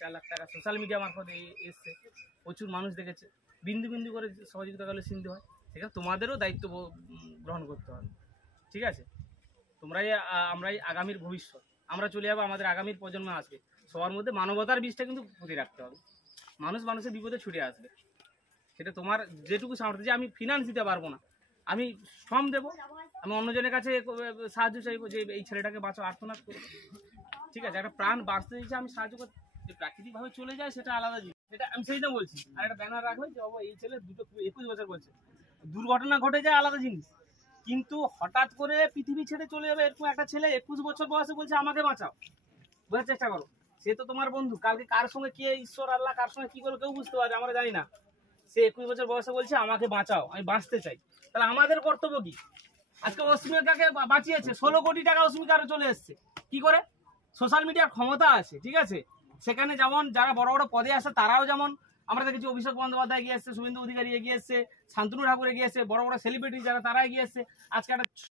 4 লাখ টাকা social media মারফত এসছে, প্রচুর মানুষ দেখেছে, বিন্দু বিন্দু করে সহযোগিতা করলে সিন্ধু হয়। সেখানে তোমাদেরও দায়িত্ব গ্রহণ করতে হবে, ঠিক আছে? আমরাই আগামীর ভবিষ্যৎ, আমরা চলে যাবো, আমাদের আগামীর প্রজন্ম আসবে, সবার মধ্যে মানবতার বীজটা কিন্তু পুঁতে রাখতে হবে। মানুষের বিপদে ছুটে আসবে, সেটা তোমার যেটুকু সামর্থ্য। যে আমি ফিনান্স দিতে পারবো না, আমি শ্রম দেবো, আমি অন্যজনের কাছে সাহায্য চাইবো যে এই ছেলেটাকে বাঁচাও, আর্তনাদ করবো, ঠিক আছে? একটা প্রাণ বাঁচতে দিচ্ছে, আমি সাহায্য করতে, যে প্রাকৃতিকভাবে চলে যায় সেটা আলাদা জিনিস, সেটা আমি সেইটা বলছি। আর একটা ব্যানার রাখবে যে বাবা এই ছেলে 21 বছর বলছে, দুর্ঘটনা ঘটে যায় আলাদা জিনিস, কিন্তু হঠাৎ করে পৃথিবী ছেড়ে চলে যাবে এরকম একটা ছেলে 21 বছর বয়সে বলছে আমাকে বাঁচাও, বোঝার চেষ্টা করো। সে তো তোমার বন্ধু, কালকে কার সঙ্গে কে ঈশ্বর আল্লাহ কার সঙ্গে কি করলো কেউ বুঝতে পারবে, আমরা জানি না। সে 21 বছর বয়সে বলছে আমাকে বাঁচাও, আমি বাঁচতে চাই। তাহলে আমাদের কর্তব্য কি? আজকে অস্মিকাকে বাঁচিয়েছে, 16 কোটি টাকা অস্মিকারও চলে এসছে কি করে? সোশ্যাল মিডিয়ার ক্ষমতা আছে, ঠিক আছে? সেখানে যেমন যারা বড় বড় পদে আসে তারাও, যেমন আমরা দেখেছি অভিষেক বন্দ্যোপাধ্যায় এগিয়ে এসছে, শুভেন্দু অধিকারী এগিয়ে এসছে, শান্তনু ঠাকুর এগিয়ে এসছে, বড় বড় সেলিব্রিটি যারা তারা এগিয়ে এসছে। আজকে একটা